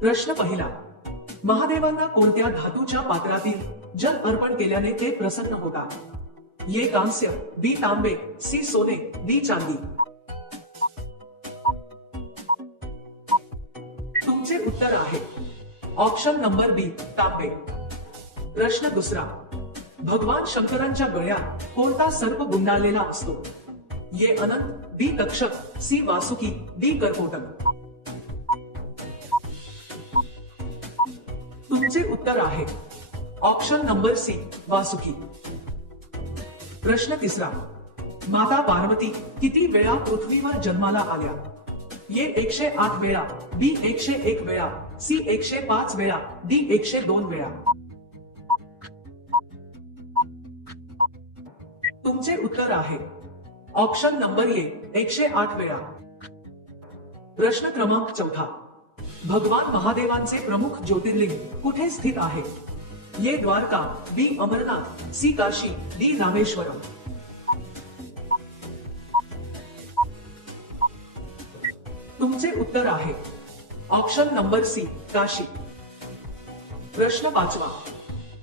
प्रश्न पहिला, महादेवांना कोणत्या धातूच्या पात्रातील जल अर्पण केल्याने ते प्रसन्न होतात? ये कांस्य, बी तांबे, सी सोने, डी चांदी. तुमचे उत्तर आहे ऑप्शन नंबर बी तांबे. प्रश्न दुसरा, भगवान शंकरांच्या गळ्यात कोणता सर्प गुंडाळलेला असतो? ये अनंत, बी तक्षक, सी वासुकी, डी कर्कोटक. तुमचे उत्तर आहे ऑप्शन नंबर सी वासुकी. प्रश्न तिसरा, माता पार्वती किती वेळा पृथ्वीवर जन्माला आल्या? ये 108 वेळा, बी 101 वेळा, सी 105 वेळा, डी 102 वेळा. तुमचे उत्तर आहे ऑप्शन नंबर ए 108 वेळा. प्रश्न क्रमांक चौथा, भगवान महादेवांचे प्रमुख ज्योतिर्लिंग कुठे स्थित आहे? ये द्वारका, बी अमरनाथ, सी काशी, डी रामेश्वरम. तुमचे उत्तर आहे ऑप्शन नंबर सी काशी. प्रश्न पाचवा,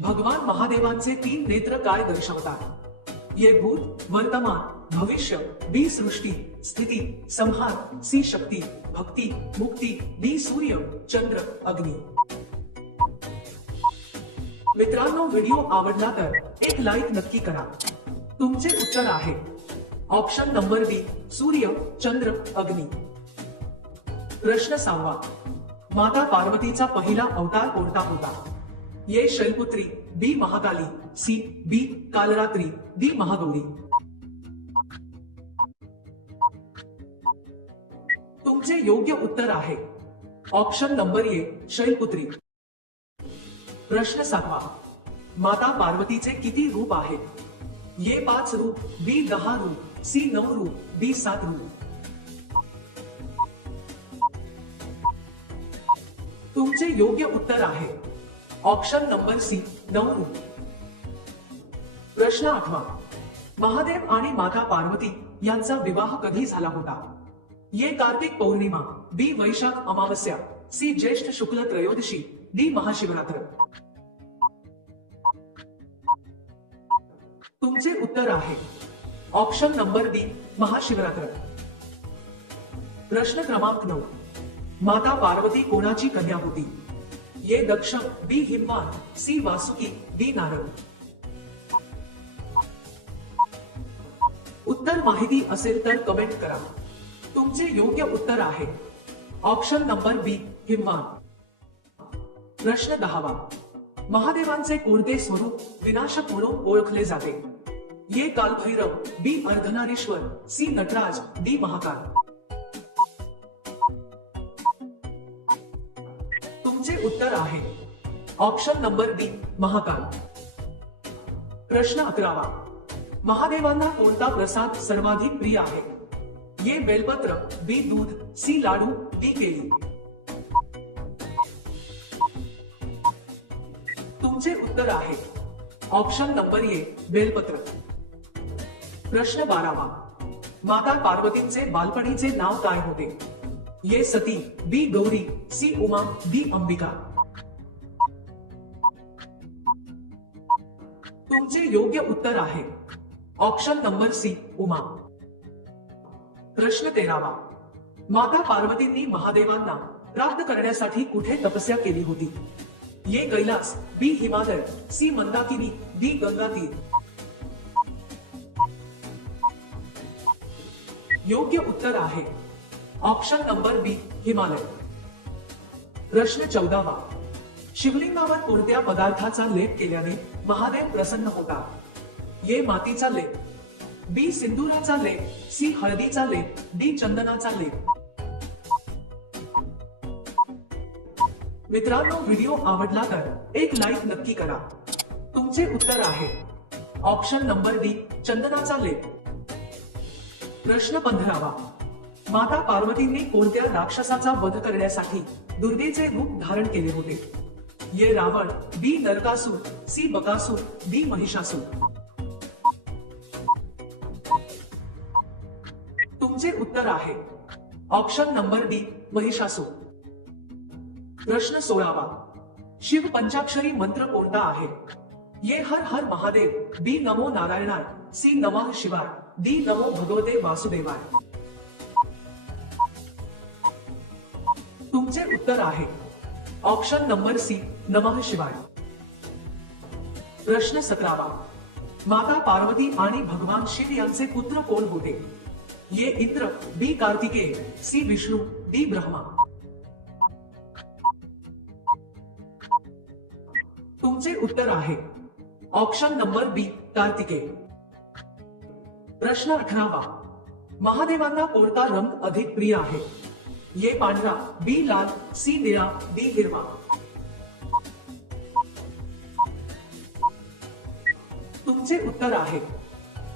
भगवान महादेवांचे 3 नेत्र काय दर्शवतात? ये भूत, वर्तमान, भविष्य, बी सृष्टी, स्थिती, संहार, सी शक्ती, भक्ती, मुक्ती, डी सूर्य, चंद्र, अग्नी. मित्रांनो, व्हिडिओ आवडला तर एक लाईक नक्की करा. तुमचे उत्तर आहे ऑप्शन नंबर बी सूर्य, चंद्र, अग्नी. प्रश्न 6वा, माता पार्वतीचा पहिला अवतार कोणता होता? ये शैलपुत्री, बी Mahakali, C B Kalaratri, D Mahagauri. तुमचे योग्य उत्तर आहे ऑप्शन नंबर ए शैलपुत्री. प्रश्न 7वा, माता पार्वतीचे किती रूप आहेत? ये 5 रूप, बी 10 रूप, सी 9 रूप, डी 7 रूप. तुमचे योग्य उत्तर आहे ऑप्शन नंबर सी 9 रूप. प्रश्न 8वा, महादेव आणि माता पार्वती यांचा विवाह कधी झाला होता? ये कार्तिक पौर्णिमा, बी वैशाख अमावस्या, सी ज्येष्ठ शुक्ल त्रयोदशी, डी महाशिवरात्र. तुमचे उत्तर आहे ऑप्शन नंबर डी महाशिवरात्र. प्रश्न क्रमांक 9, माता पार्वती कोणाची कन्या होती? ये दक्ष, बी हिमवान, सी वासुकी, डी नारद. उत्तर माहिती असेल तर कमेंट करा. तुमचे योग्य उत्तर आहे ऑप्शन नंबर बी हिमवान. प्रश्न 10वा, महादेवांचे कोणते स्वरूप विनाशक म्हणून ओळखले जाते? ये कालभैरव, बी अर्धनारीश्वर, सी नटराज, डी महाकाल. तुमचे उत्तर आहे ऑप्शन नंबर डी महाकाल. प्रश्न 11वा, महादेवांना कोणता प्रसाद सर्वाधिक प्रिय आहे? ये बेलपत्र, बी दूध, सी लाडू, डी केळी. तुमचे उत्तर आहे ऑप्शन नंबर ए बेलपत्र. प्रश्न 12वा, माता पार्वतींचे बालपणीचे नाव काय होते? ये सती, बी गौरी, सी उमा, डी अंबिका. तुमचे योग्य उत्तर आहे ऑप्शन नंबर सी उमा. प्रश्न 13वा, माता पार्वतींनी महादेवांना प्राप्त करण्यासाठी कुठे तपस्या केली होती? ये कैलास, बी हिमालय, सी मंदाकिनी, डी गंगातीर. योग्य उत्तर आहे ऑप्शन नंबर बी हिमालय. प्रश्न 14वा, शिवलिंगावर कोणत्या पदार्थाचा लेप केल्याने महादेव प्रसन्न होतात? ये मातीचा लेप, बी सिंदुराचा लेप, सी हळदीचा लेप, डी चंदनाचा लेप. मित्रांनो, व्हिडिओ आवडला तर एक लाईक नक्की करा. तुमचे उत्तर आहे ऑप्शन नंबर डी चंदनाचा लेप. प्रश्न 15वा, माता पार्वतींनी कोणत्या राक्षसाचा वध करण्यासाठी दुर्गेचे रूप धारण केले होते? ये रावण, बी नरकासूर, सी बकासूर, डी महिषासूर. तुमचे उत्तर आहे ऑप्शन नंबर डी महिषासूर. प्रश्न 16वा. शिव पंचाक्षरी मंत्र कोणता आहे? ये हर हर महादेव, बी नमो नारायणाय, सी नमः शिवाय, डी नमो भगवते वासुदेवाय. तुमचे उत्तर आहे ऑप्शन नंबर सी नमः शिवाय. प्रश्न 17वा. माता पार्वती आणि भगवान शिव यांचे पुत्र कोण होते? ये इंद्र, बी कार्तिकेय, सी विष्णू, डी ब्रह्मा. तुमचे उत्तर आहे ऑप्शन नंबर बी कार्तिकेय. प्रश्न 18वा. महादेवांना कोणता रंग अधिक प्रिय आहे? ये पांढरा, बी लाल, सी निळा, डी हिरवा. तुमचे उत्तर आहे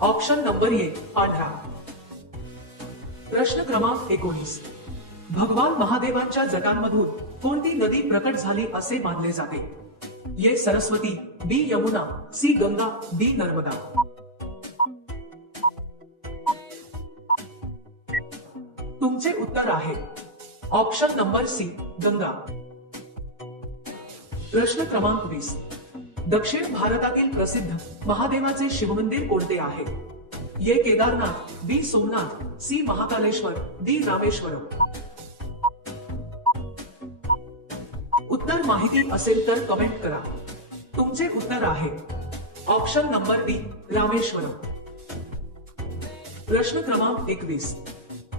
ऑप्शन नंबर ए पांढरा. प्रश्न क्रमांक 19. भगवान महादेवांच्या जटांमधून कोणती नदी प्रकट झाली असे मानले जाते? ये सरस्वती, बी यमुना, सी गंगा, डी नर्मदा. तुमचे उत्तर आहे ऑप्शन नंबर सी गंगा. प्रश्न क्रमांक 20. दक्षिण भारतातील प्रसिद्ध महादेवाचे शिवमंदिर कोणते आहे? ये केदारनाथ, बी सोमनाथ, सी महाकालेश्वर, डी रामेश्वरम. उत्तर माहिती असेल तर कमेंट करा. तुमचे उत्तर आहे ऑप्शन नंबर बी रामेश्वरम. प्रश्न क्रमांक 21.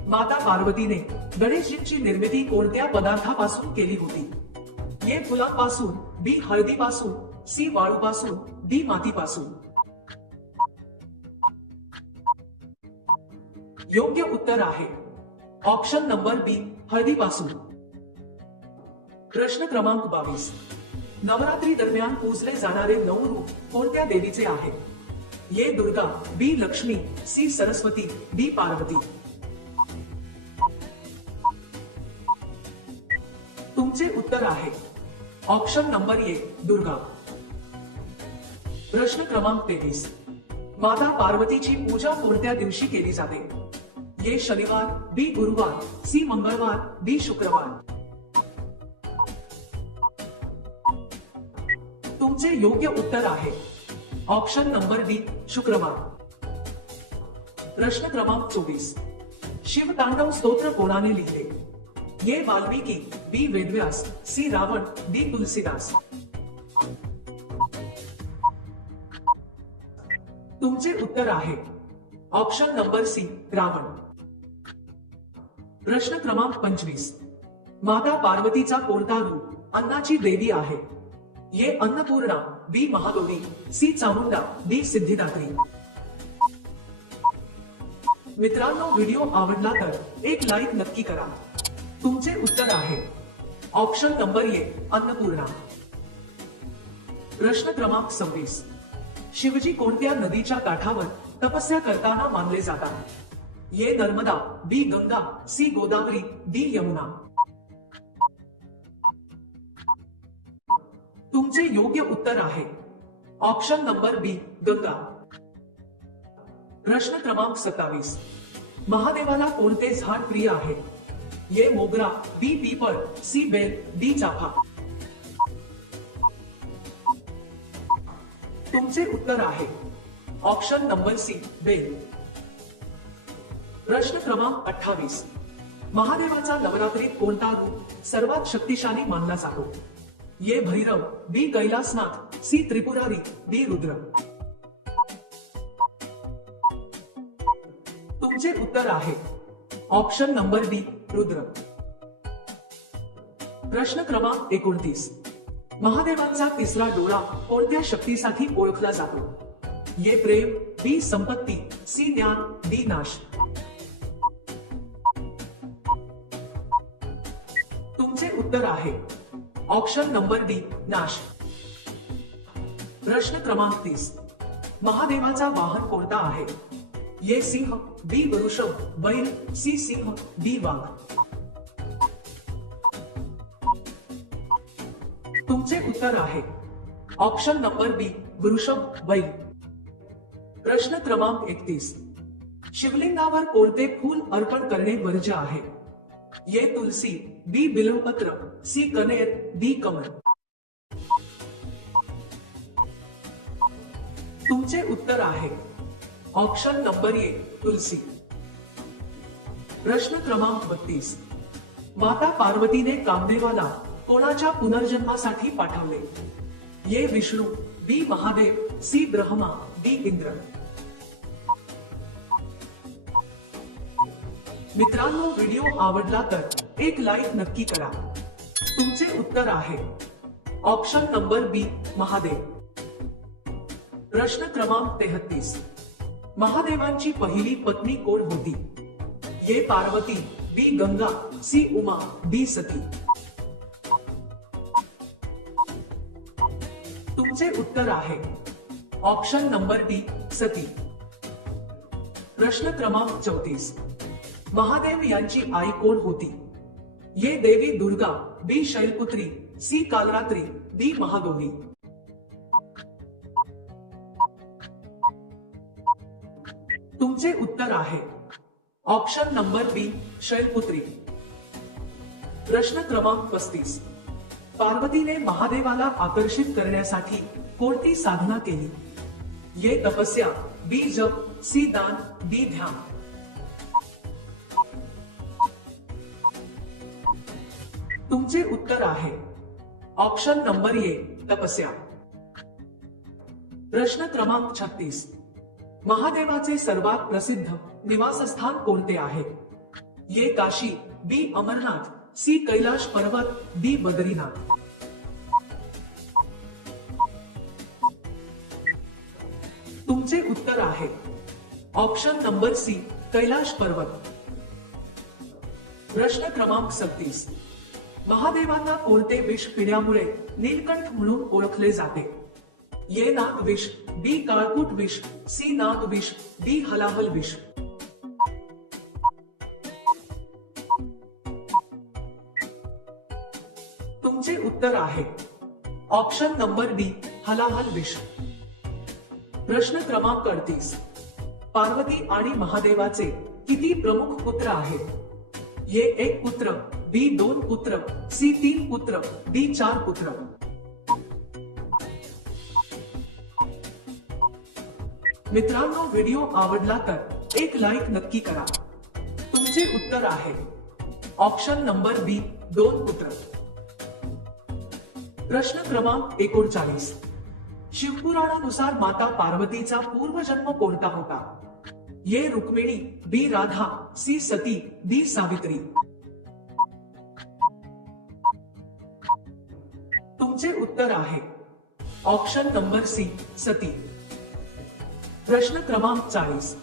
माता पार्वतीने गणेशजींची निर्मिती कोणत्या पदार्थापासून केली होती? ये फुलांपासून, बी हळदीपासून, सी वाळूपासून, डी मातीपासून. योग्य उत्तर आहे ऑप्शन नंबर बी हळदीपासून. प्रश्न क्रमांक 22. नवरात्री दरम्यान पूजले जाणारे 9 रूप कोणत्या देवीचे आहे? ये दुर्गा, बी लक्ष्मी, सी सरस्वती, डी पार्वती. तुमचे उत्तर आहे ऑप्शन नंबर ए दुर्गा. प्रश्न क्रमांक 23. माता पार्वतीची पूजा कोणत्या दिवशी केली जाते? ये शनिवार, बी गुरुवार, सी मंगळवार, डी शुक्रवार. तुमचे योग्य उत्तर आहे ऑप्शन नंबर डी शुक्रवार. प्रश्न क्रमांक 24. शिवतांडव स्तोत्र कोणाने लिहिले? ये वाल्मिकी, बी वेदव्यास, सी रावण, डी तुलसीदास. तुमचे उत्तर आहे ऑप्शन नंबर सी रावण. प्रश्न क्रमांक 25. माता पार्वतीचा कोणता रूप अन्नाची देवी आहे? ये अन्नपूर्णा, बी महागौरी, सी चामुंडा, डी सिद्धिदात्री. मित्रांनो, व्हिडिओ आवडला तर एक लाईक नक्की करा. तुमचे उत्तर आहे ऑप्शन नंबर ए अन्नपूर्णा. प्रश्न क्रमांक 26. शिवजी कोणत्या नदीच्या काठावर तपस्या करताना मानले जातात? ये नर्मदा, बी गंगा, सी गोदावरी, डी यमुना. तुमचे योग्य उत्तर आहे ऑप्शन नंबर बी गंगा. प्रश्न क्रमांक 27. महादेवाला कोणते झाड प्रिय आहे? ये मोगरा, बी पीपळ, सी बेल, डी चाफा. तुमचे उत्तर आहे ऑप्शन नंबर सी बेल. प्रश्न क्रमांक 28. महादेवाचा नवरात्रीत कोणता रूप सर्वात शक्तिशाली मानला जातो? ये भैरव, बी कैलासनाथ, सी त्रिपुरारी, डी रुद्र. तुमचे उत्तर आहे ऑप्शन नंबर डी रुद्र. प्रश्न क्रमांक 29. महादेवांचा तिसरा डोळा कोणत्या शक्तीसाठी ओळखला जातो? ये प्रेम, बी संपत्ती, सी ज्ञान, डी नाश. तुमचे उत्तर आहे ऑप्शन नंबर डी नाश. प्रश्न क्रमांक 30. महादेवाचा वाहन कोणता आहे? ये सिंह, बी वृषभ, बैल, सी सिंह, डी वाघ. तुमचे उत्तर आहे ऑप्शन नंबर बी वृषभ बैल. प्रश्न क्रमांक 31. शिवलिंगावर कोणते फूल अर्पण करणे वर्ज्य आहे? ये तुलसी, बी बिल्वपत्र, सी कनेर, डी कमळ. तुमचे उत्तर आहे ऑप्शन नंबर ए तुलसी. प्रश्न क्रमांक 32. माता पार्वतीने कामदेवाला कोणाच्या पुनर्जन्मासाठी पाठवले? ए विष्णू, बी महादेव, सी ब्रह्मा, डी इंद्र. मित्रांनो, व्हिडिओ आवडला तर एक लाईक नक्की करा. तुमचे उत्तर आहे ऑप्शन नंबर बी महादेव. प्रश्न क्रमांक 33. महादेवांची पहिली पत्नी कोण होती? ए पार्वती, बी गंगा, सी उमा, डी सती. तुमचे उत्तर आहे ऑप्शन नंबर डी सती. प्रश्न क्रमांक 34. महादेव यांची आई कोण होती? ए देवी दुर्गा, बी शैलपुत्री, सी कालरात्री, डी महागौरी. तुमचे उत्तर आहे ऑप्शन नंबर बी शैलपुत्री. प्रश्न क्रमांक 35. पार्वतीने महादेवाला आकर्षित करण्यासाठी कोणती साधना केली? ए तपस्या, बी जप, सी दान, डी ध्यान. तुमचे उत्तर आहे ऑप्शन नंबर ए तपस्या. प्रश्न क्रमांक 36. महादेवाचे सर्वात प्रसिद्ध निवासस्थान कोणते आहे? ए काशी, बी अमरनाथ, सी कैलाश पर्वत, डी बद्रीनाथ. तुमचे उत्तर आहे ऑप्शन नंबर सी कैलाश पर्वत. प्रश्न क्रमांक 37. महादेवांना कोणते विष पिल्यामुळे नीलकंठ म्हणून ओळखले जाते? ए नाग विष, बी काळकूट विष, सी नाग विष, डी हलाहल विष. तुमचे उत्तर आहे ऑप्शन नंबर डी हलाहल विष. प्रश्न क्रमांक 38. पार्वती आणि महादेवाचे किती प्रमुख पुत्र आहेत? ए एक पुत्र, बी 2 पुत्र, सी 3 पुत्र, डी 4 पुत्र. मित्रांनो, व्हिडिओ आवडला तर एक लाईक नक्की करा. तुमचे उत्तर आहे ऑप्शन नंबर बी 2 पुत्र. प्रश्न क्रमांक 39. शिवपुराणानुसार माता पार्वतीचा पूर्वजन्म कोणता होता? ए रुक्मिणी, बी राधा, सी सती, डी सावित्री. तुमचे उत्तर आहे ऑप्शन नंबर सी सती. प्रश्न क्रमांक 40.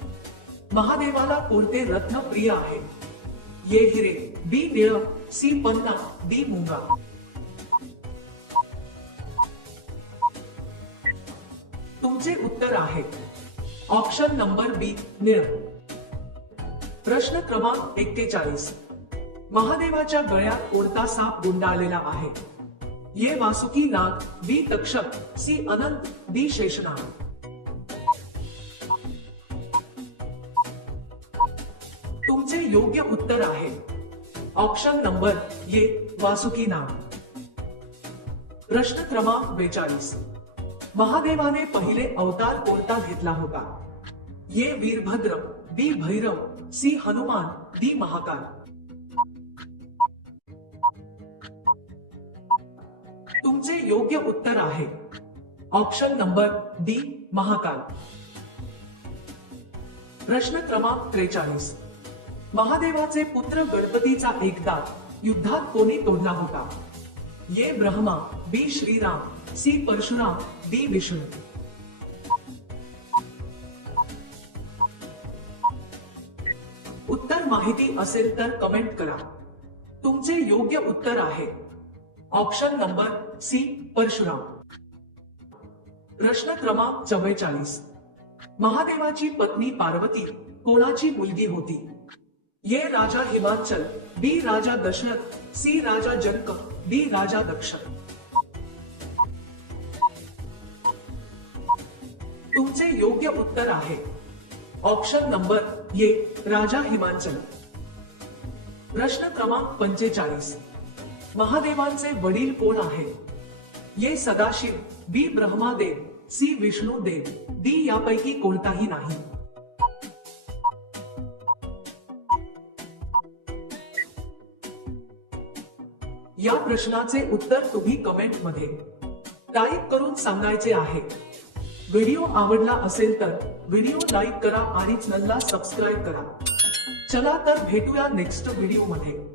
महादेवाला कोणते रत्न प्रिय आहे? ए हिरे, बी निळ, सी पन्ना, डी मुंगा. तुमचे उत्तर आहे ऑप्शन नंबर बी निळ. प्रश्न क्रमांक 41. महादेवाच्या गळ्यात कोणता साप गुंडाळलेला आहे? ए वासुकी नाग, बी तक्षक, सी अनंत, डी शेषनाग. तुमचे योग्य उत्तर आहे ऑप्शन नंबर ए वासुकी नाग. प्रश्न क्रमांक 42. महादेवाने पहिले अवतार कोणता घेतला होता? ए वीरभद्र, बी भैरव, सी हनुमान, डी महाकाल. तुमचे योग्य उत्तर आहे ऑप्शन नंबर डी महाकाल. प्रश्न क्रमांक 43. महादेवाचे पुत्र गणपतीचा एक दात युद्धात कोणी तोडला होता? ए ब्रह्मा, बी श्रीराम, सी परशुराम, डी विष्णू. उत्तर माहिती असेल तर कमेंट करा. तुमचे योग्य उत्तर आहे ऑप्शन नंबर सी परशुराम. प्रश्न क्रमांक 44. महादेवाची पत्नी पार्वती कोणाची मुलगी होती? ए राजा हिमाचल, बी राजा दशरथ, सी राजा जनक, डी राजा दक्ष. तुमचे योग्य उत्तर आहे ऑप्शन नंबर ए राजा हिमाचल. प्रश्न क्रमांक 45. महादेवांचे वडील कोण आहे? ए सदाशिव, बी ब्रह्मादेव, सी विष्णुदेव, डी यापैकी कोणताही नाही. या प्रश्नाचे उत्तर तुम्ही कमेंट मध्ये टाईप करून सांगायचे आहे. व्हिडिओ आवडला असेल तर व्हिडिओ लाईक करा आणि चॅनलला सबस्क्राईब करा. चला तर भेटूया नेक्स्ट व्हिडिओ मध्ये.